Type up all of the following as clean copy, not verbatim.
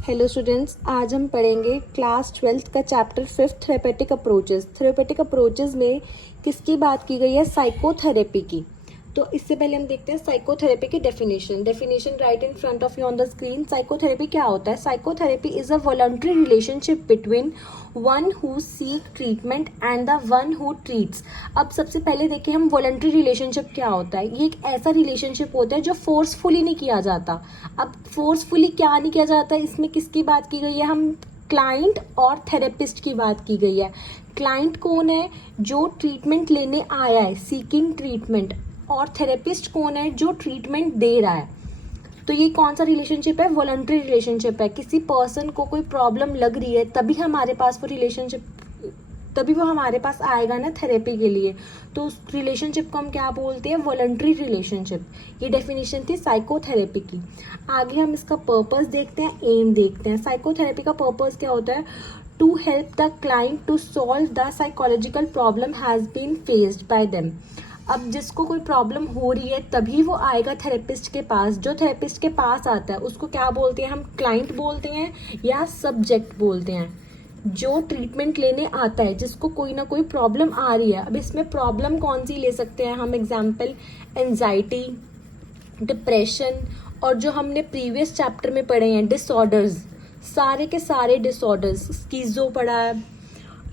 Hello students, आज हम पढ़ेंगे क्लास 12th का chapter 5 therapeutic approaches. Therapeutic approaches में किसकी बात की गई है? साइकोथेरेपी की। तो इससे पहले हम देखते हैं साइकोथेरेपी की definition right in front of you on the screen. Psychotherapy क्या होता है? Psychotherapy is a voluntary relationship between one who seek treatment and the one who treats. अब सबसे पहले देखें हम वॉलंटरी रिलेशनशिप क्या होता है। ये एक ऐसा रिलेशनशिप होता है जो फोर्सफुली नहीं किया जाता। अब फोर्सफुली क्या नहीं किया जाता, इसमें किसकी बात की गई है? हम क्लाइंट और थेरेपिस्ट की बात की गई है। क्लाइंट कौन है? जो ट्रीटमेंट लेने आया है, सीकिंग ट्रीटमेंट। और थेरेपिस्ट कौन है? जो ट्रीटमेंट दे रहा है। तो ये कौन सा रिलेशनशिप है? वॉलंटरी रिलेशनशिप है। किसी पर्सन को कोई प्रॉब्लम लग रही है तभी हमारे पास वो रिलेशनशिप, तभी वो हमारे पास आएगा ना थेरेपी के लिए। तो उस रिलेशनशिप को हम क्या बोलते हैं? Voluntary relationship. ये डेफिनेशन थी साइकोथेरेपी की। आगे हम इसका पर्पस देखते हैं, एम देखते हैं। साइकोथेरेपी का पर्पस क्या होता है? To help the client to solve the psychological problem has been faced by them. अब जिसको कोई प्रॉब्लम हो रही है तभी वो आएगा थेरेपिस्ट के पास। जो थेरेपिस्ट के पास आता है उसको क्या बोलते हैं? हम क्लाइंट बोलते हैं या सब्जेक्ट बोलते हैं। जो ट्रीटमेंट लेने आता है, जिसको कोई ना कोई प्रॉब्लम आ रही है। अब इसमें प्रॉब्लम कौन सी ले सकते हैं हम? एग्जाम्पल, एंजाइटी, डिप्रेशन, और जो हमने प्रीवियस चैप्टर में पढ़े हैं डिसऑर्डर्स, सारे के सारे डिसऑर्डर्स। स्कीजो पढ़ा है,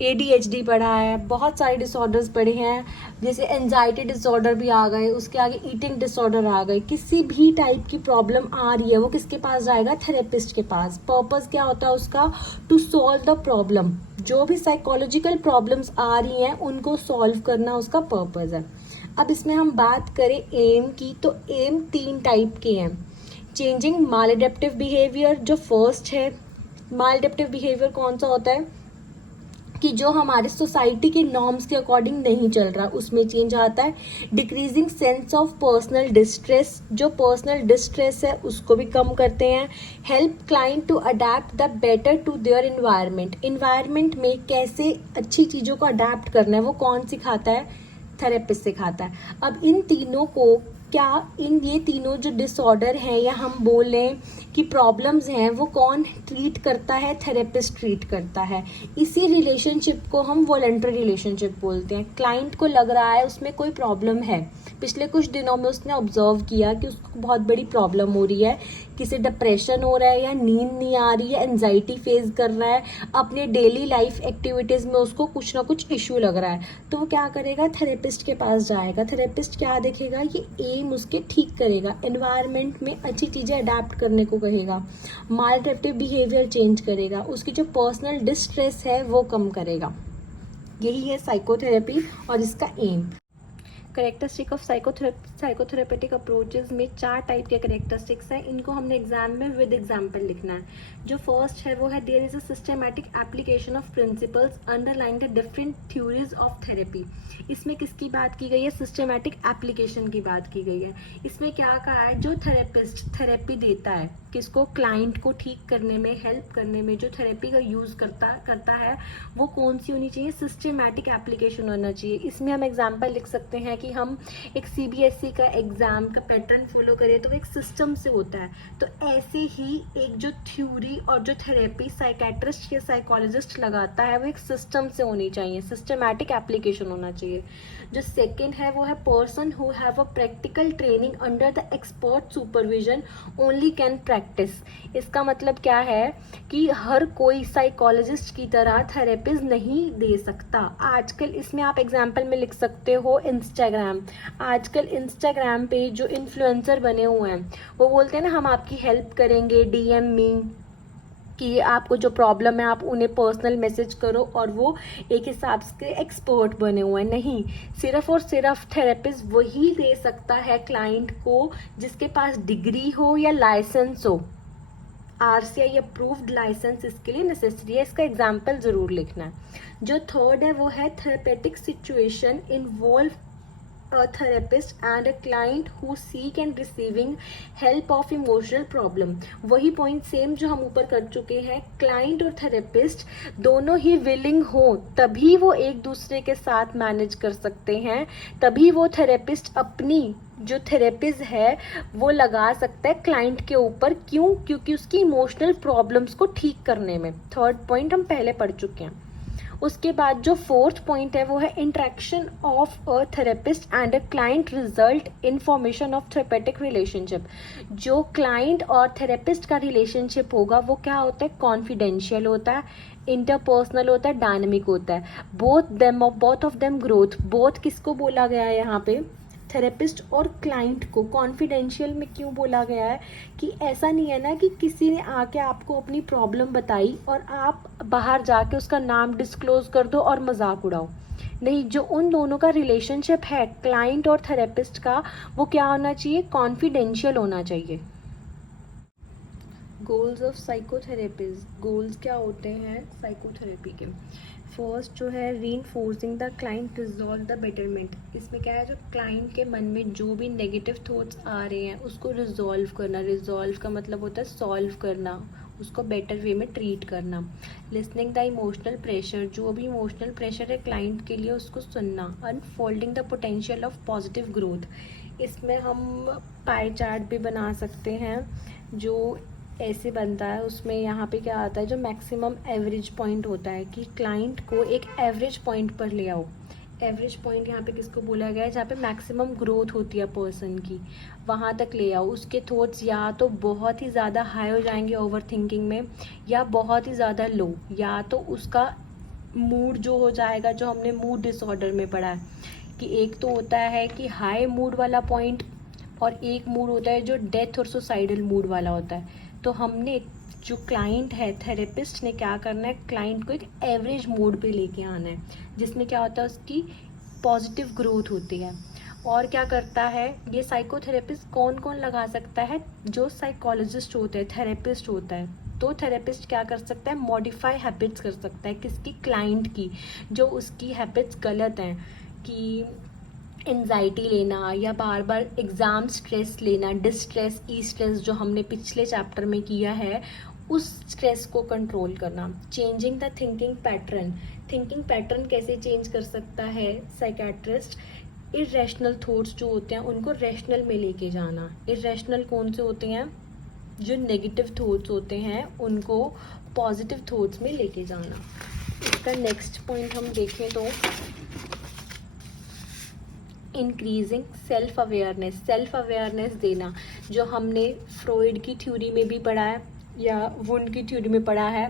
ADHD पढ़ा है, बहुत सारे डिसऑर्डर्स पढ़े हैं। जैसे एंजाइटी डिसऑर्डर भी आ गए, उसके आगे ईटिंग डिसऑर्डर आ गए। किसी भी टाइप की प्रॉब्लम आ रही है वो किसके पास जाएगा? थेरेपिस्ट के पास। पर्पस क्या होता है उसका? To solve the problem. जो भी साइकोलॉजिकल प्रॉब्लम्स आ रही हैं उनको सॉल्व करना उसका पर्पस है। अब इसमें हम बात करें एम की, तो एम 3 टाइप के हैं। चेंजिंग मालएडेप्टिव बिहेवियर जो फर्स्ट है। मालएडेप्टिव बिहेवियर कौन सा होता है? कि जो हमारे सोसाइटी के नॉर्म्स के अकॉर्डिंग नहीं चल रहा, उसमें चेंज आता है। Decreasing sense of personal distress, जो पर्सनल डिस्ट्रेस है उसको भी कम करते हैं। Help client to adapt the better to their environment में कैसे अच्छी चीज़ों को अडेप्ट करना है वो कौन सिखाता है? थेरेपिस्ट सिखाता है। अब इन तीनों को ये तीनों जो डिसऑर्डर हैं या हम बोलें कि प्रॉब्लम्स हैं वो कौन ट्रीट करता है? थेरेपिस्ट ट्रीट करता है। इसी रिलेशनशिप को हम वॉलंटरी रिलेशनशिप बोलते हैं। क्लाइंट को लग रहा है उसमें कोई प्रॉब्लम है, पिछले कुछ दिनों में उसने ऑब्जर्व किया कि उसको बहुत बड़ी प्रॉब्लम हो रही है, किसी डिप्रेशन हो रहा है या नींद नहीं आ रही है, एंजाइटी फेस कर रहा है, अपने डेली लाइफ एक्टिविटीज़ में उसको कुछ ना कुछ इशू लग रहा है, तो वो क्या करेगा? थेरेपिस्ट के पास जाएगा। थेरेपिस्ट क्या देखेगा? ये एम उसके ठीक करेगा, एनवायरनमेंट में अच्छी चीज़ें अडेप्ट करने को कहेगा, मालएडेप्टिव बिहेवियर चेंज करेगा, उसकी जो पर्सनल डिस्ट्रेस है वो कम करेगा। यही है साइकोथेरेपी और इसका aim. Characteristic of psychotherapeutic approaches में 4 टाइप के करेक्टरिस्टिक्स हैं। इनको हमने एग्जाम में विद एग्जाम्पल लिखना है। जो फर्स्ट है वो है there is a systematic application of principles underline the different theories of therapy. इसमें किसकी बात की गई है? सिस्टमैटिक एप्लीकेशन की बात की गई है। इसमें क्या कहा है? जो थेरेपिस्ट थेरेपी देता है किसको? क्लाइंट को ठीक करने में, हेल्प करने में, जो थेरेपी का यूज करता है वो कौन सी होनी चाहिए? सिस्टमैटिक एप्लीकेशन होना चाहिए। इसमें हम एग्जाम्पल लिख सकते हैं कि हम एक CBSE का एग्जाम का पैटर्न फॉलो करें तो एक सिस्टम से होता है। तो ऐसे ही एक जो थ्योरी और जो थेरेपी साइकेट्रिस्ट या साइकोलॉजिस्ट लगाता है वो एक सिस्टम से होनी चाहिए, सिस्टमैटिक एप्लीकेशन होना चाहिए। जो सेकेंड है वो है person who have a practical training under the expert supervision only can practice. इसका मतलब क्या है कि हर कोई साइकोलॉजिस्ट की तरह थेरेपीज नहीं दे सकता। आजकल इसमें आप एग्जाम्पल में लिख सकते हो इंस्टाग्राम। आजकल इंस्टाग्राम पे जो इन्फ्लुएंसर बने हुए हैं वो बोलते हैं ना हम आपकी हेल्प करेंगे, DM मी, कि आपको जो प्रॉब्लम है आप उन्हें पर्सनल मैसेज करो, और वो एक हिसाब से एक्सपर्ट बने हुए हैं। नहीं, सिर्फ और सिर्फ थेरेपिस्ट वही दे सकता है क्लाइंट को जिसके पास डिग्री हो या लाइसेंस हो। RCI अप्रूव्ड लाइसेंस इसके लिए नेसेसरी है। इसका एग्जाम्पल जरूर लिखना है। जो थर्ड है वो है therapeutic situation involve a therapist and a client who seek and receiving help of emotional problem। वही पॉइंट सेम जो हम ऊपर कर चुके हैं, क्लाइंट और थेरेपिस्ट दोनों ही विलिंग हो तभी वो एक दूसरे के साथ मैनेज कर सकते हैं, तभी वो थेरेपिस्ट अपनी जो थेरेपीज है वो लगा सकता है क्लाइंट के ऊपर। क्यों? क्योंकि उसकी इमोशनल प्रॉब्लम्स को ठीक करने में। थर्ड पॉइंट हम पहले पढ़ चुके हैं। उसके बाद जो फोर्थ पॉइंट है वो है interaction of a therapist and a client result in formation of therapeutic relationship. जो क्लाइंट और थेरेपिस्ट का रिलेशनशिप होगा वो क्या होता है? कॉन्फिडेंशियल होता है, इंटरपर्सनल होता है, डायनेमिक होता है। Both of them growth. Both किसको बोला गया है यहाँ पे? थेरेपिस्ट और क्लाइंट को। कॉन्फिडेंशियल में क्यों बोला गया है? कि ऐसा नहीं है ना कि किसी ने आके आपको अपनी प्रॉब्लम बताई और आप बाहर जाके उसका नाम डिस्क्लोज कर दो और मजाक उड़ाओ। नहीं, जो उन दोनों का रिलेशनशिप है क्लाइंट और थेरेपिस्ट का, वो क्या होना चाहिए? कॉन्फिडेंशियल होना चाहिए। Goals of psychotherapies. गोल्स क्या होते हैं साइकोथेरेपी के? फर्स्ट जो है reinforcing the client resolve the betterment. इसमें क्या है? जो क्लाइंट के मन में जो भी नेगेटिव थॉट्स आ रहे हैं उसको रिजॉल्व करना। रिजॉल्व का मतलब होता है सॉल्व करना, उसको बेटर वे में ट्रीट करना। Listening the emotional pressure. जो भी इमोशनल प्रेशर है क्लाइंट के लिए उसको सुनना। Unfolding the potential of positive growth. इसमें हम पाई चार्ट भी बना सकते हैं जो ऐसे बनता है। उसमें यहाँ पे क्या आता है? जो मैक्सिमम एवरेज पॉइंट होता है कि क्लाइंट को एक एवरेज पॉइंट पर ले आओ। एवरेज पॉइंट यहाँ पे किसको बोला गया है? जहाँ पे मैक्सिमम ग्रोथ होती है पर्सन की, वहाँ तक ले आओ। उसके थॉट्स या तो बहुत ही ज़्यादा हाई हो जाएंगे ओवर थिंकिंग में, या बहुत ही ज़्यादा लो, या तो उसका मूड जो हो जाएगा, जो हमने मूड डिसऑर्डर में पढ़ा है कि एक तो होता है कि हाई मूड वाला पॉइंट और एक मूड होता है जो डेथ और सुसाइडल मूड वाला होता है। तो हमने जो क्लाइंट है, थेरेपिस्ट ने क्या करना है? क्लाइंट को एक एवरेज मोड पे लेके आना है जिसमें क्या होता है? उसकी पॉजिटिव ग्रोथ होती है। और क्या करता है ये साइकोथेरेपिस्ट? कौन कौन लगा सकता है? जो साइकोलॉजिस्ट होता है, थेरेपिस्ट होता है। तो थेरेपिस्ट क्या कर सकता है? मॉडिफाई हैबिट्स कर सकता है। किसकी? क्लाइंट की। जो उसकी हैबिट्स गलत हैं कि एंजाइटी लेना या बार बार एग्ज़ाम स्ट्रेस लेना, डिस्ट्रेस, ई स्ट्रेस जो हमने पिछले चैप्टर में किया है, उस स्ट्रेस को कंट्रोल करना। Changing the thinking pattern. Thinking pattern कैसे चेंज कर सकता है साइकेट्रिस्ट? इरेशनल थॉट्स जो होते हैं उनको रैशनल में लेके जाना। इरेशनल कौन से होते हैं? जो नेगेटिव थॉट्स होते हैं उनको पॉजिटिव थॉट्स में लेके जाना। इसका नेक्स्ट पॉइंट हम देखें तो increasing self awareness. Self awareness देना, जो हमने फ्रॉइड की थ्योरी में भी पढ़ा है या वुंड की थ्योरी में पढ़ा है,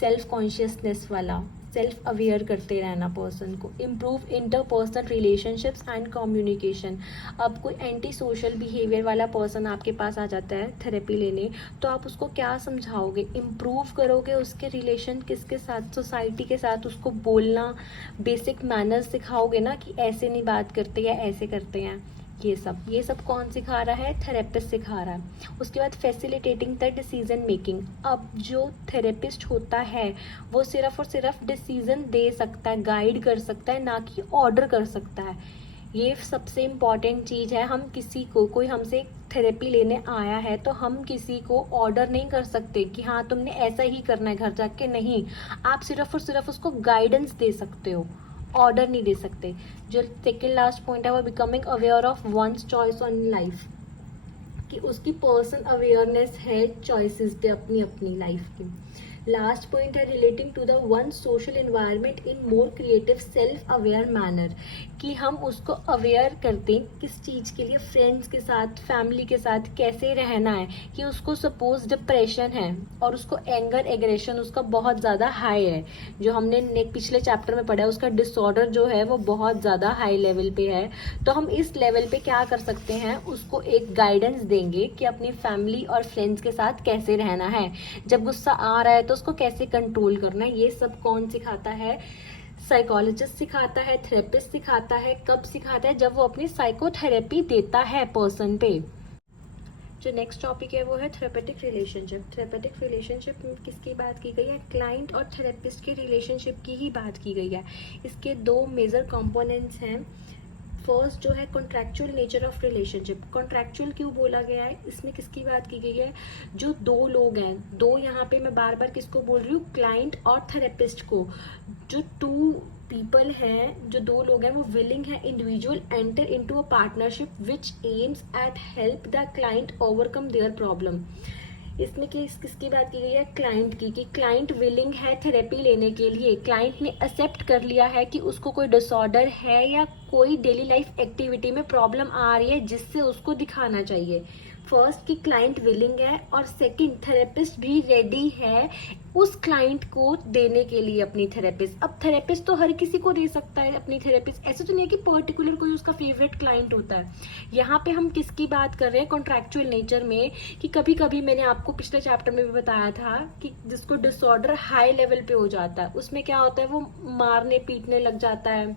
सेल्फ कॉन्शियसनेस वाला। सेल्फ अवेयर करते रहना पर्सन को। Improve interpersonal relationships and communication. अब कोई एंटी सोशल बिहेवियर वाला पर्सन आपके पास आ जाता है थेरेपी लेने, तो आप उसको क्या समझाओगे? इम्प्रूव करोगे उसके रिलेशन किसके साथ? सोसाइटी के साथ। उसको बोलना, बेसिक मैनर्स सिखाओगे ना कि ऐसे नहीं बात करते या ऐसे करते हैं। ये सब कौन सिखा रहा है? थेरेपिस्ट सिखा रहा है। उसके बाद फैसिलिटेटिंग द डिसीजन मेकिंग। अब जो थेरेपिस्ट होता है वो सिर्फ और सिर्फ डिसीजन दे सकता है, गाइड कर सकता है, ना कि ऑर्डर कर सकता है। ये सबसे इम्पॉर्टेंट चीज़ है। हम किसी को, कोई हमसे थेरेपी लेने आया है तो हम किसी को ऑर्डर नहीं कर सकते कि हाँ तुमने ऐसा ही करना है घर जाके। नहीं, आप सिर्फ और सिर्फ उसको गाइडेंस दे सकते हो, ऑर्डर नहीं दे सकते। जो सेकेंड लास्ट पॉइंट है वो becoming aware of one's choice on life, कि उसकी पर्सन अवेयरनेस है चॉइसेस पे अपनी अपनी लाइफ की। लास्ट पॉइंट है relating to the one social environment in more creative self aware manner, कि हम उसको अवेयर करते हैं किस चीज़ के लिए, फ्रेंड्स के साथ, फैमिली के साथ कैसे रहना है। कि उसको सपोज डिप्रेशन है और उसको एंगर एग्रेशन उसका बहुत ज़्यादा हाई है, जो हमने पिछले चैप्टर में पढ़ा है, उसका डिसऑर्डर जो है वो बहुत ज़्यादा हाई लेवल पे है। तो हम इस लेवल पे क्या कर सकते हैं? उसको एक गाइडेंस देंगे कि अपनी फैमिली और फ्रेंड्स के साथ कैसे रहना है, जब गुस्सा आ रहा है तो उसको कैसे कंट्रोल करना है। ये सब कौन सिखाता है? साइकोलॉजिस्ट सिखाता है, थेरेपिस्ट सिखाता है। कब सिखाता है? जब वो अपनी साइकोथेरेपी देता है पर्सन पे। जो नेक्स्ट टॉपिक है वो है थेरेपेटिक रिलेशनशिप। थेरेपेटिक रिलेशनशिप में किसकी बात की गई है? क्लाइंट और थेरेपिस्ट के रिलेशनशिप की ही बात की गई है। इसके दो मेजर कंपोनेंट्स हैं। फर्स्ट जो है contractual nature of relationship. Contractual क्यों बोला गया है, इसमें किसकी बात की गई है, जो दो लोग हैं, दो यहाँ पे मैं बार बार किसको बोल रही हूँ, क्लाइंट और थेरेपिस्ट को, जो टू पीपल हैं, जो दो लोग हैं, वो विलिंग है individual enter into a partnership which aims at help the client overcome their problem. इसमें किसकी बात की गई है, क्लाइंट की, कि क्लाइंट विलिंग है थेरेपी लेने के लिए, क्लाइंट ने एक्सेप्ट कर लिया है कि उसको कोई डिसऑर्डर है या कोई डेली लाइफ एक्टिविटी में प्रॉब्लम आ रही है जिससे उसको दिखाना चाहिए। फर्स्ट कि क्लाइंट विलिंग है, और सेकंड थेरेपिस्ट भी रेडी है उस क्लाइंट को देने के लिए अपनी थेरेपिस्ट। अब थेरेपिस्ट तो हर किसी को दे सकता है अपनी थेरेपिस्ट, ऐसे तो नहीं है कि पर्टिकुलर कोई उसका फेवरेट क्लाइंट होता है। यहाँ पे हम किसकी बात कर रहे हैं, कॉन्ट्रैक्चुअल नेचर में, कि कभी कभी मैंने आपको पिछले चैप्टर में भी बताया था कि जिसको डिसऑर्डर हाई लेवल पे हो जाता है, उसमें क्या होता है, वो मारने पीटने लग जाता है,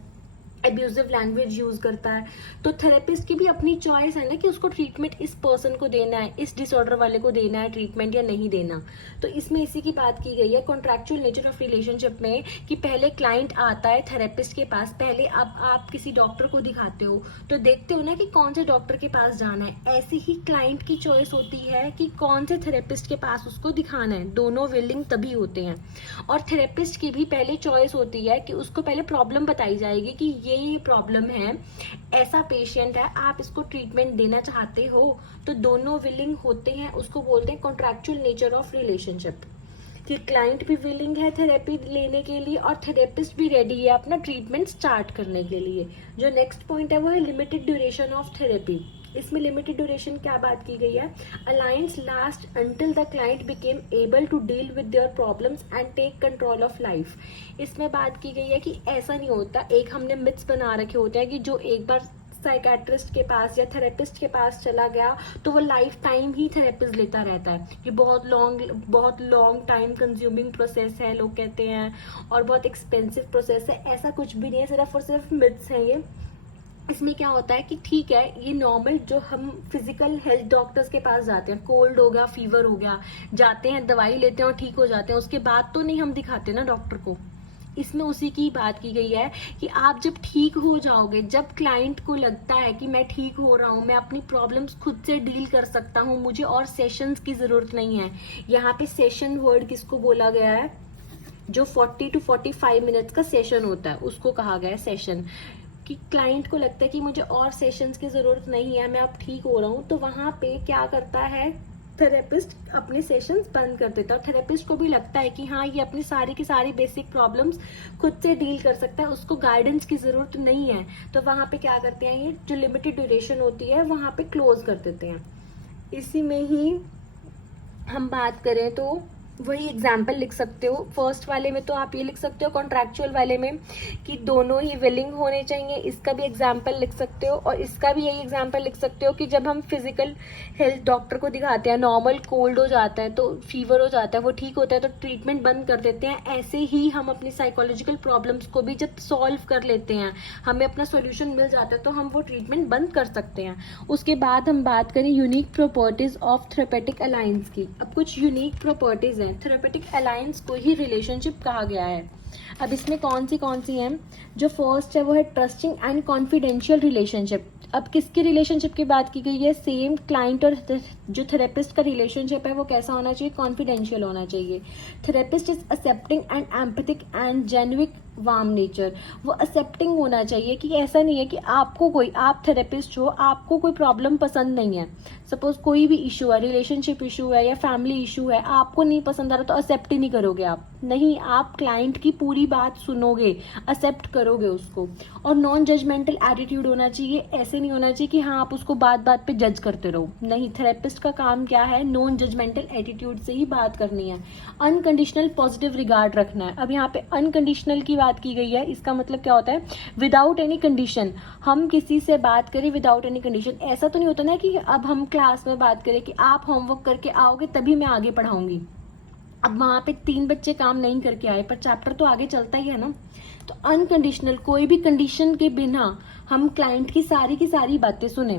एब्यूजिव लैंग्वेज यूज करता है। तो थेरेपिस्ट की भी अपनी चॉइस है ना कि उसको ट्रीटमेंट इस पर्सन को देना है, इस डिसऑर्डर वाले को देना है ट्रीटमेंट या नहीं देना। तो इसमें इसी की बात की गई है कॉन्ट्रैक्चुअल नेचर ऑफ रिलेशनशिप में, कि पहले क्लाइंट आता है थेरेपिस्ट के पास, पहले अब आप किसी डॉक्टर को दिखाते हो तो देखते हो ना कि कौन से डॉक्टर के पास जाना है, ऐसे ही क्लाइंट की चॉइस होती है कि कौन से थेरेपिस्ट के पास उसको दिखाना है। दोनों विलिंग तभी होते हैं। और थेरेपिस्ट की भी पहले चॉइस होती है कि उसको पहले प्रॉब्लम बताई जाएगी कि ये प्रॉब्लम है, ऐसा पेशेंट है, आप इसको ट्रीटमेंट देना चाहते हो, तो दोनों विलिंग होते हैं। उसको बोलते हैं कॉन्ट्रैक्चुअल नेचर ऑफ रिलेशनशिप, कि क्लाइंट भी विलिंग है थेरेपी लेने के लिए और थेरेपिस्ट भी रेडी है अपना ट्रीटमेंट स्टार्ट करने के लिए। जो नेक्स्ट पॉइंट है वो है लिमिटेड ड्यूरेशन ऑफ थेरेपी। इसमें लिमिटेड ड्यूरेशन क्या बात की गई है, alliance last until the client became able to deal with their problems and take control of life. इसमें बात की गई है कि ऐसा नहीं होता, एक हमने मिथ्स बना रखे होते हैं कि जो एक बार साइकेट्रिस्ट के पास या थेरेपिस्ट के पास चला गया तो वो लाइफ टाइम ही थेरेपिस्ट लेता रहता है। ये बहुत लॉन्ग टाइम कंज्यूमिंग प्रोसेस है, लोग कहते हैं, और बहुत एक्सपेंसिव प्रोसेस है। ऐसा कुछ भी नहीं है, सिर्फ और सिर्फ मिथ्स है ये। इसमें क्या होता है कि ठीक है, ये नॉर्मल जो हम फिजिकल हेल्थ डॉक्टर्स के पास जाते हैं, कोल्ड हो गया, फीवर हो गया, जाते हैं, दवाई लेते हैं और ठीक हो जाते हैं, उसके बाद तो नहीं हम दिखाते ना डॉक्टर को। इसमें उसी की बात की गई है कि आप जब ठीक हो जाओगे, जब क्लाइंट को लगता है कि मैं ठीक हो रहा हूँ, मैं अपनी प्रॉब्लम्स खुद से डील कर सकता हूँ, मुझे और सेशंस की जरूरत नहीं है। यहाँ पे सेशन वर्ड किसको बोला गया है, जो 40 to 45 मिनट्स का सेशन होता है उसको कहा गया है सेशन। कि क्लाइंट को लगता है कि मुझे और सेशंस की जरूरत नहीं है, मैं अब ठीक हो रहा हूँ, तो वहां पे क्या करता है थेरेपिस्ट, अपने सेशंस बंद कर देता है। और थेरेपिस्ट को भी लगता है कि हाँ, ये अपनी सारी की सारी बेसिक प्रॉब्लम्स खुद से डील कर सकता है, उसको गाइडेंस की जरूरत नहीं है। तो वहां पे क्या करते हैं, ये जो लिमिटेड ड्यूरेशन होती है वहां पे क्लोज कर देते हैं। इसी में ही हम बात करें तो वही एग्जाम्पल लिख सकते हो। फर्स्ट वाले में तो आप ये लिख सकते हो कॉन्ट्रैक्चुअल वाले में कि दोनों ही विलिंग होने चाहिए, इसका भी एग्जाम्पल लिख सकते हो। और इसका भी यही एग्जाम्पल लिख सकते हो कि जब हम फिजिकल हेल्थ डॉक्टर को दिखाते हैं, नॉर्मल कोल्ड हो जाता है, तो फीवर हो जाता है, वो ठीक होता है तो ट्रीटमेंट बंद कर देते हैं। ऐसे ही हम अपनी साइकोलॉजिकल प्रॉब्लम्स को भी जब सॉल्व कर लेते हैं, हमें अपना सोल्यूशन मिल जाता है, तो हम वो ट्रीटमेंट बंद कर सकते हैं। उसके बाद हम बात करें unique properties of therapeutic alliance की। अब कुछ यूनिक प्रॉपर्टीज हैं, थेरेपेटिक अलायंस को ही रिलेशनशिप कहा गया है। अब इसमें कौन सी हैं, जो फर्स्ट है वो है ट्रस्टिंग एंड कॉन्फिडेंशियल रिलेशनशिप। अब किसकी रिलेशनशिप की बात की गई है, सेम क्लाइंट और जो थेरेपिस्ट का रिलेशनशिप है वो कैसा होना चाहिए, कॉन्फिडेंशियल होना चाहिए। Therapist is accepting and empathic and genuine warm nature. वो एक्सेप्टिंग होना चाहिए कि ऐसा नहीं है कि आप थेरेपिस्ट हो, आपको कोई प्रॉब्लम पसंद नहीं है, सपोज कोई भी इशू है, रिलेशनशिप इशू है या फैमिली इशू है, आपको नहीं पसंद आ रहा तो एक्सेप्ट ही नहीं करोगे आप, नहीं, आप क्लाइंट की पूरी बात सुनोगे, एक्सेप्ट करोगे उसको। और नॉन जजमेंटल एटीट्यूड होना चाहिए, ऐसे नहीं होना चाहिए कि हाँ आप उसको बात बात पे जज करते रहो, नहीं, थेरेपिस्ट का काम क्या है, नॉन जजमेंटल एटीट्यूड से ही बात करनी है। अनकंडीशनल पॉजिटिव रिगार्ड रखना है। अब यहाँ पे अनकंडीशनल की बात की गई है, इसका मतलब क्या होता है, विदाउट एनी कंडीशन। हम किसी से बात करें विदाउट एनी कंडीशन, ऐसा तो नहीं होता ना कि अब हम क्लास में बात करें कि आप होमवर्क करके आओगे तभी मैं आगे पढ़ाऊंगी। अब वहां पे 3 बच्चे काम नहीं करके आए पर चैप्टर तो आगे चलता ही है ना। तो अनकंडीशनल, कोई भी कंडीशन के बिना हम क्लाइंट की सारी बातें सुने।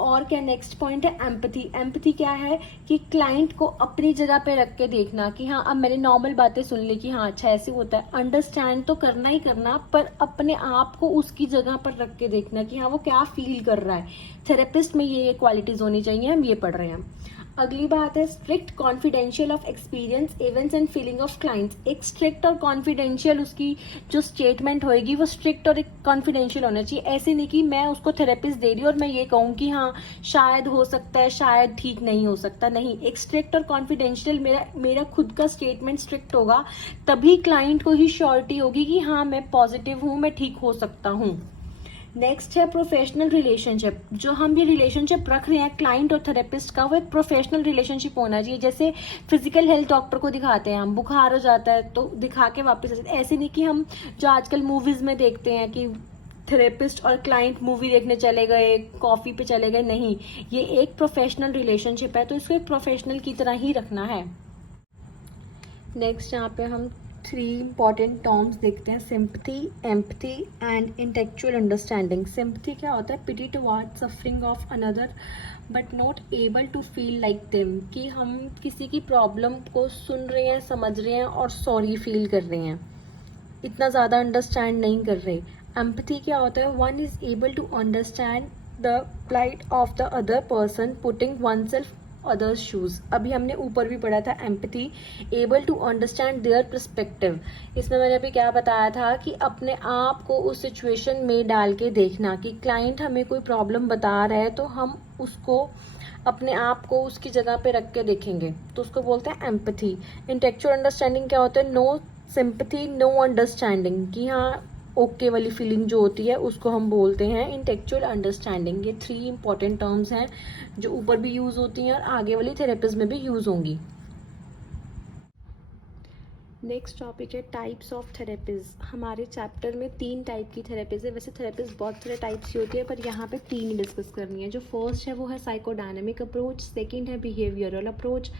और क्या नेक्स्ट पॉइंट है, एम्पथी। एम्पथी क्या है कि क्लाइंट को अपनी जगह पे रख के देखना कि हाँ अब मैंने नॉर्मल बातें सुन ली कि हाँ अच्छा ऐसे होता है, अंडरस्टैंड तो करना ही करना, पर अपने आप को उसकी जगह पर रख के देखना कि हाँ वो क्या फील कर रहा है। थेरेपिस्ट में ये क्वालिटीज होनी चाहिए, हम ये पढ़ रहे हैं। अगली बात है strict confidential of experience events and feeling of clients. एक स्ट्रिक्ट और कॉन्फिडेंशियल उसकी जो स्टेटमेंट होएगी वो स्ट्रिक्ट और एक कॉन्फिडेंशियल होना चाहिए। ऐसे नहीं कि मैं उसको थेरेपिस्ट दे रही और मैं ये कहूँ कि हाँ शायद हो सकता है, शायद ठीक नहीं हो सकता। नहीं, एक स्ट्रिक्ट और कॉन्फिडेंशियल मेरा खुद का स्टेटमेंट स्ट्रिक्ट होगा, तभी क्लाइंट को ही श्योरिटी होगी कि हाँ मैं पॉजिटिव हूँ, मैं ठीक हो सकता हूँ। नेक्स्ट है प्रोफेशनल रिलेशनशिप। जो हम ये रिलेशनशिप रख रहे हैं क्लाइंट और थेरेपिस्ट का, वो एक प्रोफेशनल रिलेशनशिप होना चाहिए। जैसे फिजिकल हेल्थ डॉक्टर को दिखाते हैं हम, बुखार हो जाता है तो दिखा के वापस आ जाते हैं। ऐसे नहीं कि हम जो आजकल मूवीज में देखते हैं कि थेरेपिस्ट और क्लाइंट मूवी देखने चले गए, कॉफी पे चले गए। नहीं, ये एक प्रोफेशनल रिलेशनशिप है, तो इसको एक प्रोफेशनल की तरह ही रखना है। नेक्स्ट यहाँ पे हम 3 इंपॉर्टेंट टर्म्स देखते हैं, sympathy, empathy and intellectual understanding. Sympathy क्या होता है, pity towards suffering of another but not able to feel like them, कि हम किसी की प्रॉब्लम को सुन रहे हैं, समझ रहे हैं और सॉरी फील कर रहे हैं, इतना ज़्यादा अंडरस्टैंड नहीं कर रहे। एम्पैथी क्या होता है, one is able to understand the plight of the other person putting oneself others shoes. अभी हमने ऊपर भी पढ़ा था empathy, able to understand their perspective. इसमें मैंने अभी क्या बताया था कि अपने आप को उस सिचुएशन में डाल के देखना कि क्लाइंट हमें कोई प्रॉब्लम बता रहा है तो हम उसको अपने आप को उसकी जगह पे रख के देखेंगे, तो उसको बोलते हैं एम्पैथी। इंटेलेक्चुअल अंडरस्टैंडिंग क्या होता है, नो सिंपैथी नो अंडरस्टैंडिंग, कि हाँ ओके वाली फीलिंग जो होती है उसको हम बोलते हैं इंटेलेक्चुअल अंडरस्टैंडिंग। ये 3 इंपॉर्टेंट टर्म्स हैं जो ऊपर भी यूज होती हैं और आगे वाली थेरेपीज में भी यूज होंगी। नेक्स्ट टॉपिक है टाइप्स ऑफ थेरेपीज। हमारे चैप्टर में 3 टाइप की थेरेपीज है। वैसे थेरेपीज बहुत सारे टाइप्स की होती है, पर यहाँ पे 3 डिस्कस करनी है। जो फर्स्ट है वो है साइकोडायनेमिक अप्रोच, सेकंड है बिहेवियरल अप्रोच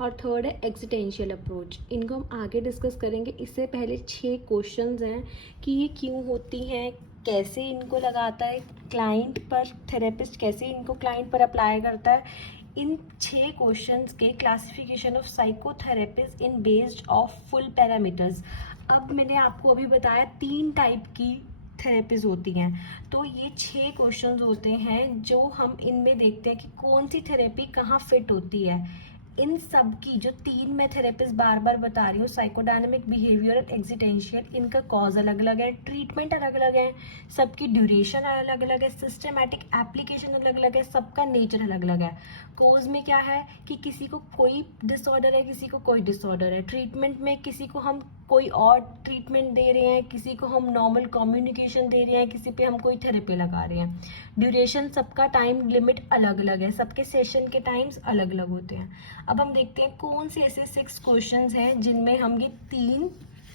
और थर्ड है एक्जिस्टेंशियल अप्रोच। इनको हम आगे डिस्कस करेंगे। इससे पहले 6 क्वेश्चंस हैं कि ये क्यों होती हैं, कैसे इनको लगाता है क्लाइंट पर थेरेपिस्ट, कैसे इनको क्लाइंट पर अप्लाई करता है। इन 6 क्वेश्चंस के classification of psychotherapist in based of full parameters. अब मैंने आपको अभी बताया 3 टाइप की थेरेपीज होती हैं, तो ये 6 क्वेश्चंस होते हैं जो हम इनमें देखते हैं कि कौन सी थेरेपी कहाँ फिट होती है। इन सब की जो 3 मैं थेरेपिस्ट बार बार बता रही हूँ, साइकोडायनेमिक, बिहेवियरल, एक्जिस्टेंशियल, इनका कॉज अलग अलग है, ट्रीटमेंट अलग अलग है, सबकी ड्यूरेशन अलग अलग है, सिस्टमैटिक एप्लीकेशन अलग अलग है, सबका नेचर अलग अलग है। कॉज में क्या है कि किसी को कोई डिसऑर्डर है, किसी को कोई डिसऑर्डर है। ट्रीटमेंट में किसी को हम कोई और ट्रीटमेंट दे रहे हैं, किसी को हम नॉर्मल कम्युनिकेशन दे रहे हैं, किसी पे हम कोई थेरेपी लगा रहे हैं। ड्यूरेशन, सबका टाइम लिमिट अलग अलग है, सबके सेशन के टाइम्स अलग अलग होते हैं। अब हम देखते हैं कौन से ऐसे 6 क्वेश्चंस हैं जिनमें हम ये 3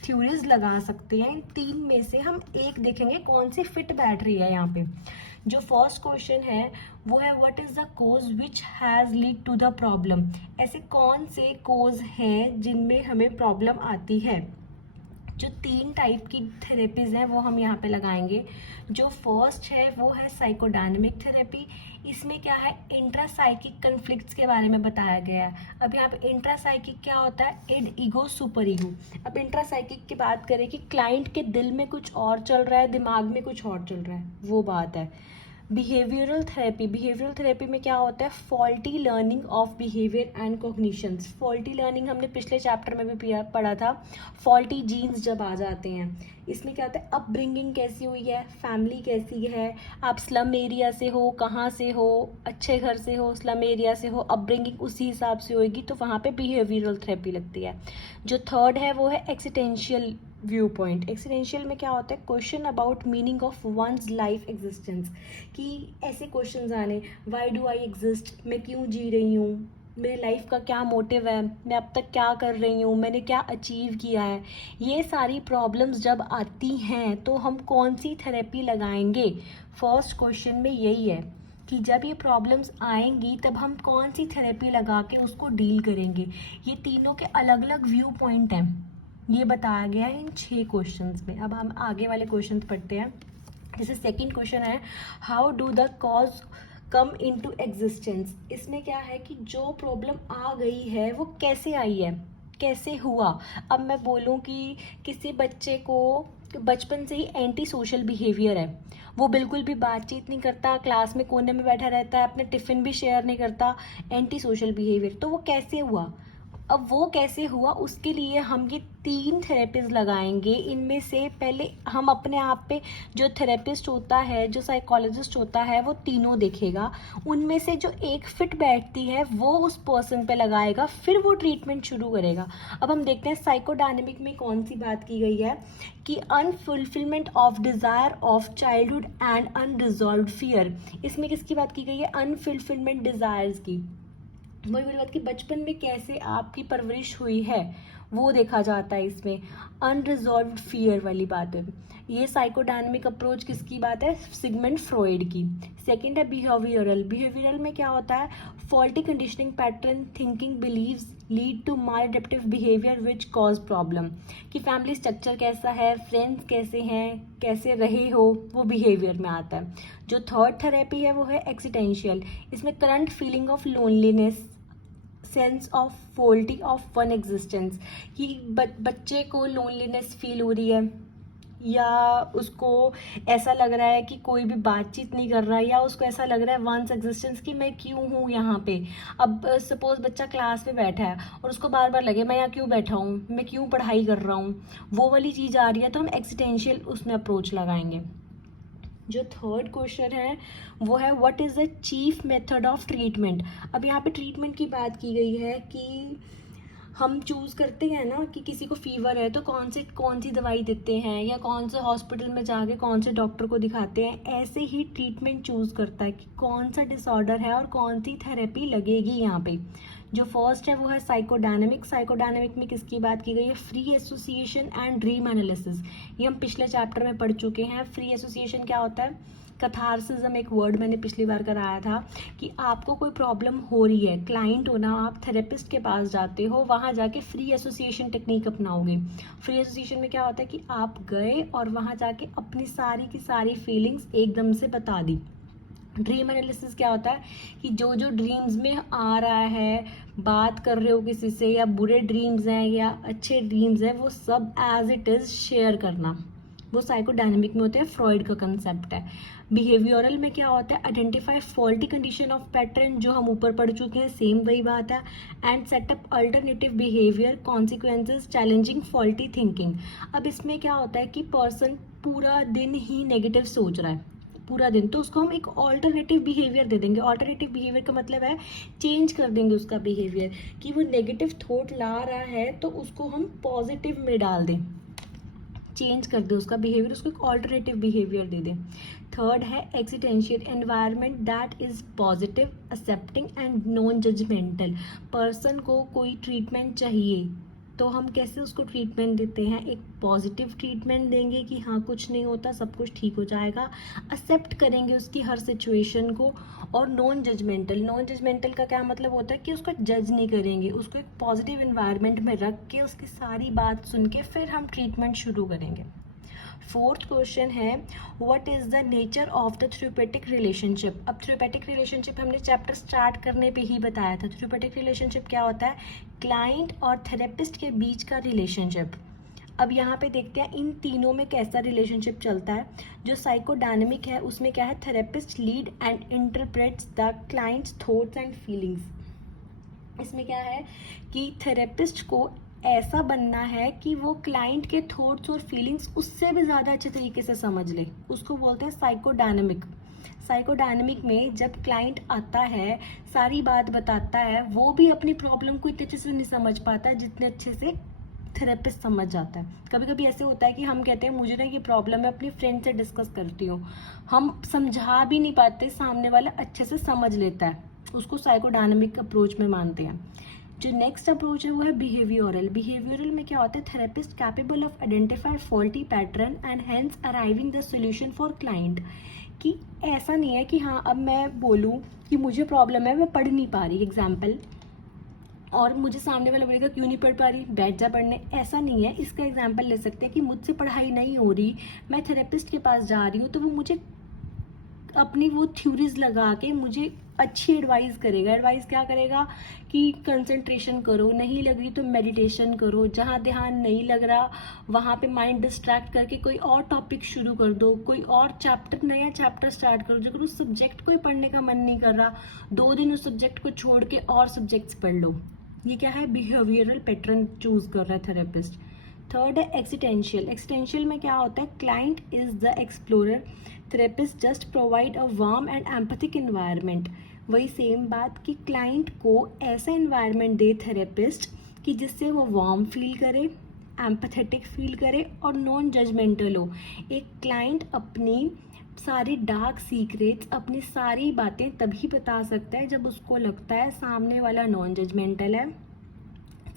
थ्योरीज लगा सकते हैं। इन 3 में से हम एक देखेंगे कौन सी फिट बैठ रही है यहाँ पे। जो फर्स्ट क्वेश्चन है वो है what is the cause which has lead to the problem. ऐसे कौन से कोज हैं जिनमें हमें प्रॉब्लम आती है। जो 3 टाइप की थेरेपीज हैं वो हम यहाँ पे लगाएंगे। जो फर्स्ट है वो है साइकोडायनेमिक थेरेपी। इसमें क्या है, इंट्रासाइकिक कन्फ्लिक्ट्स के बारे में बताया गया है। अब यहाँ पे इंट्रासाइकिक क्या होता है, इड, ईगो, सुपर ईगो। अब इंट्रासाइकिक की बात करें कि क्लाइंट के दिल में कुछ और चल रहा है, दिमाग में कुछ और चल रहा है, वो बात है। बिहेवियरल थेरेपी, बिहेवियरल थेरेपी में क्या होता है, faulty learning of behaviour and cognitions. Faulty learning हमने पिछले चैप्टर में भी पढ़ा था, फॉल्टी जीन्स जब आ जाते हैं। इसमें क्या होता है, अपब्रिंगिंग कैसी हुई है, फैमिली कैसी है, आप स्लम एरिया से हो, कहाँ से हो, अच्छे घर से हो, स्लम एरिया से हो, अपब्रिंगिंग उसी हिसाब से होगी, तो वहाँ पे बिहेवियरल थेरेपी लगती है। जो थर्ड है वो है एक्सिस्टेंशियल व्यू पॉइंट। एक्सिस्टेंशियल में क्या होता है, question about meaning of one's life existence, कि ऐसे क्वेश्चंस आने, व्हाई डू आई एग्जिस्ट, मैं क्यों जी रही हूँ, मेरी लाइफ का क्या मोटिव है, मैं अब तक क्या कर रही हूँ, मैंने क्या अचीव किया है। ये सारी प्रॉब्लम्स जब आती हैं तो हम कौन सी थेरेपी लगाएंगे। फर्स्ट क्वेश्चन में यही है कि जब ये प्रॉब्लम्स आएंगी तब हम कौन सी थेरेपी लगा के उसको डील करेंगे। ये तीनों के अलग अलग व्यू पॉइंट हैं, ये बताया गया है इन 6 क्वेश्चंस में। अब हम आगे वाले क्वेश्चंस पढ़ते हैं। जैसे सेकंड क्वेश्चन है, how do the cause come into existence. इसमें क्या है कि जो प्रॉब्लम आ गई है वो कैसे आई है, कैसे हुआ। अब मैं बोलूँ कि किसी बच्चे को बचपन से ही एंटी सोशल बिहेवियर है, वो बिल्कुल भी बातचीत नहीं करता, क्लास में कोने में बैठा रहता है, अपने टिफ़िन भी शेयर नहीं करता, एंटी सोशल बिहेवियर। तो वो कैसे हुआ, अब वो कैसे हुआ उसके लिए हम ये 3 थेरेपीज लगाएंगे। इनमें से पहले हम अपने आप पे, जो थेरेपिस्ट होता है, जो साइकोलॉजिस्ट होता है, वो तीनों देखेगा, उनमें से जो एक फिट बैठती है वो उस पर्सन पे लगाएगा, फिर वो ट्रीटमेंट शुरू करेगा। अब हम देखते हैं साइकोडायनेमिक में कौन सी बात की गई है कि unfulfilment of desire of childhood and unresolved fear. इसमें किसकी बात की गई है, अनफुलफिलमेंट डिज़ायर्स की। वही मेरी बात कि बचपन में कैसे आपकी परवरिश हुई है वो देखा जाता है इसमें। अनरिजॉल्व्ड फियर वाली बात है। ये साइकोडायनेमिक अप्रोच किसकी बात है, सिगमंड फ्रॉइड की। सेकंड है बिहेवियरल। बिहेवियरल में क्या होता है, faulty conditioning pattern, thinking beliefs lead to maladaptive behaviour which cause problem. कि फैमिली स्ट्रक्चर कैसा है, फ्रेंड्स कैसे हैं, कैसे रहे हो, वो बिहेवियर में आता है। जो थर्ड थेरेपी है वो है एक्सिटेंशियल। इसमें current feeling of loneliness, sense of faulty of one existence, कि बच्चे को लोनलीनेस फील हो रही है, या उसको ऐसा लग रहा है कि कोई भी बातचीत नहीं कर रहा है, या उसको ऐसा लग रहा है वंस एग्जिस्टेंस कि मैं क्यों हूँ यहाँ पे। अब सपोज बच्चा क्लास में बैठा है और उसको बार बार लगे मैं यहाँ क्यों बैठा हूँ, मैं क्यों पढ़ाई कर रहा हूँ, वो वाली चीज़ आ रही है, तो हम एक्सिटेंशियल उसमें अप्रोच लगाएंगे। जो थर्ड क्वेश्चन है वो है what is the chief method of treatment. अब यहाँ पे ट्रीटमेंट की बात की गई है कि हम चूज़ करते हैं ना कि किसी को फीवर है तो कौन सी दवाई देते हैं, या कौन से हॉस्पिटल में जाके कौन से डॉक्टर को दिखाते हैं। ऐसे ही ट्रीटमेंट चूज़ करता है कि कौन सा डिसऑर्डर है और कौन सी थेरेपी लगेगी यहाँ पे। जो फर्स्ट है वो है साइकोडायनेमिक। साइकोडायनेमिक में किसकी बात की गई है, free association and dream analysis. ये हम पिछले चैप्टर में पढ़ चुके हैं। फ्री एसोसिएशन क्या होता है, कथारसिज्म एक वर्ड मैंने पिछली बार कराया था कि आपको कोई प्रॉब्लम हो रही है, क्लाइंट हो ना, आप थेरेपिस्ट के पास जाते हो, वहाँ जाके फ्री एसोसिएशन टेक्निक अपनाओगे। फ्री एसोसिएशन में क्या होता है कि आप गए और वहाँ जाके अपनी सारी की सारी फीलिंग्स एकदम से बता दी। ड्रीम एनालिसिस क्या होता है कि जो जो ड्रीम्स में आ रहा है, बात कर रहे हो किसी से, या बुरे ड्रीम्स हैं या अच्छे ड्रीम्स हैं, वो सब एज इट इज़ शेयर करना, वो साइकोडायनेमिक में होते हैं, फ्रॉइड का कंसेप्ट है। बिहेवियरल में क्या होता है, identify faulty condition of pattern, जो हम ऊपर पढ़ चुके हैं, सेम वही बात है। And setup alternative behaviour, consequences, challenging faulty thinking. अब इसमें क्या होता है कि पर्सन पूरा दिन ही नेगेटिव सोच रहा है, पूरा दिन, तो उसको हम एक ऑल्टरनेटिव बिहेवियर दे देंगे। ऑल्टरनेटिव बिहेवियर का मतलब है चेंज कर देंगे उसका बिहेवियर, कि वो नेगेटिव थॉट ला रहा है तो उसको हम पॉजिटिव में डाल दें, चेंज कर दे उसका बिहेवियर, उसको एक ऑल्टरनेटिव बिहेवियर दे दें। थर्ड है existential, environment that is positive, accepting and non judgemental. Person को कोई ट्रीटमेंट चाहिए तो हम कैसे उसको ट्रीटमेंट देते हैं, एक पॉजिटिव ट्रीटमेंट देंगे कि हाँ कुछ नहीं होता, सब कुछ ठीक हो जाएगा, एक्सेप्ट करेंगे उसकी हर सिचुएशन को। और नॉन जजमेंटल, नॉन जजमेंटल का क्या मतलब होता है कि उसको जज नहीं करेंगे, उसको एक पॉजिटिव इन्वायरमेंट में रख के उसकी सारी बात सुन के फिर हम ट्रीटमेंट शुरू करेंगे। फोर्थ क्वेश्चन है what is the nature of the therapeutic relationship. अब थेरेपेटिक रिलेशनशिप हमने चैप्टर स्टार्ट करने पे ही बताया था। थेरेपेटिक रिलेशनशिप क्या होता है, क्लाइंट और थेरेपिस्ट के बीच का रिलेशनशिप। अब यहाँ पे देखते हैं इन तीनों में कैसा रिलेशनशिप चलता है। जो साइकोडायनेमिक है उसमें क्या है, therapist lead and interprets the clients thoughts and feelings. इसमें क्या है कि थेरेपिस्ट को ऐसा बनना है कि वो क्लाइंट के थॉट्स और फीलिंग्स उससे भी ज़्यादा अच्छे तरीके से समझ ले, उसको बोलते हैं साइकोडायनेमिक। साइकोडायनेमिक में जब क्लाइंट आता है, सारी बात बताता है, वो भी अपनी प्रॉब्लम को इतने अच्छे से नहीं समझ पाता जितने अच्छे से थेरेपिस्ट समझ जाता है। कभी कभी ऐसे होता है कि हम कहते हैं मुझे ना ये प्रॉब्लम है, अपनी फ्रेंड से डिस्कस करती हूँ, हम समझा भी नहीं पाते, सामने वाला अच्छे से समझ लेता है, उसको साइकोडायनेमिक अप्रोच में मानते हैं। जो नेक्स्ट अप्रोच है वो है बिहेवियरल। बिहेवियरल में क्या होता है, therapist capable of identify faulty pattern and hence arriving the solution for client. कि ऐसा नहीं है कि हाँ अब मैं बोलूँ कि मुझे प्रॉब्लम है, मैं पढ़ नहीं पा रही एग्जाम्पल, और मुझे सामने वाला बोलेगा क्यों नहीं पढ़ पा रही, बैठ जा पढ़ने, ऐसा नहीं है। इसका एग्जाम्पल ले सकते हैं कि मुझसे पढ़ाई नहीं हो रही, मैं थेरेपिस्ट के पास जा रही हूँ तो वो मुझे अपनी वो थ्योरीज लगा के मुझे अच्छी एडवाइस करेगा। एडवाइस क्या करेगा कि कंसंट्रेशन करो, नहीं लग रही तो मेडिटेशन करो, जहाँ ध्यान नहीं लग रहा वहाँ पे माइंड डिस्ट्रैक्ट करके कोई और टॉपिक शुरू कर दो, कोई और चैप्टर, नया चैप्टर स्टार्ट करो। अगर उस सब्जेक्ट को ही पढ़ने का मन नहीं कर रहा, 2 दिन उस सब्जेक्ट को छोड़ के और सब्जेक्ट्स पढ़ लो। ये क्या है, बिहेवियरल पैटर्न चूज कर रहा है थेरेपिस्ट। थर्ड है एक्सिटेंशियल। एक्सिटेंशियल में क्या होता है, client is the explorer, therapist just provide a warm and empathic environment. वही सेम बात कि क्लाइंट को ऐसा एनवायरनमेंट दे थेरेपिस्ट कि जिससे वो वार्म फील करे, एम्पैथेटिक फील करे और नॉन जजमेंटल हो। एक क्लाइंट अपनी सारी डार्क सीक्रेट्स, अपनी सारी बातें तभी बता सकता है जब उसको लगता है सामने वाला नॉन जजमेंटल है,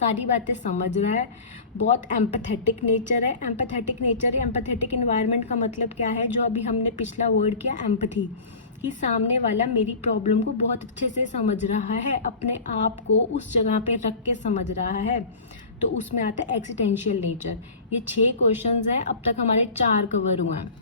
सारी बातें समझ रहा है, बहुत एम्पैथेटिक नेचर है। एम्पैथेटिक नेचर या एम्पैथेटिक एनवायरनमेंट का मतलब क्या है, जो अभी हमने पिछला वर्ड किया एम्पैथी, कि सामने वाला मेरी प्रॉब्लम को बहुत अच्छे से समझ रहा है, अपने आप को उस जगह पे रख के समझ रहा है, तो उसमें आता है एक्सिटेंशियल नेचर। ये 6 क्वेश्चंस हैं, अब तक हमारे 4 कवर हुए हैं।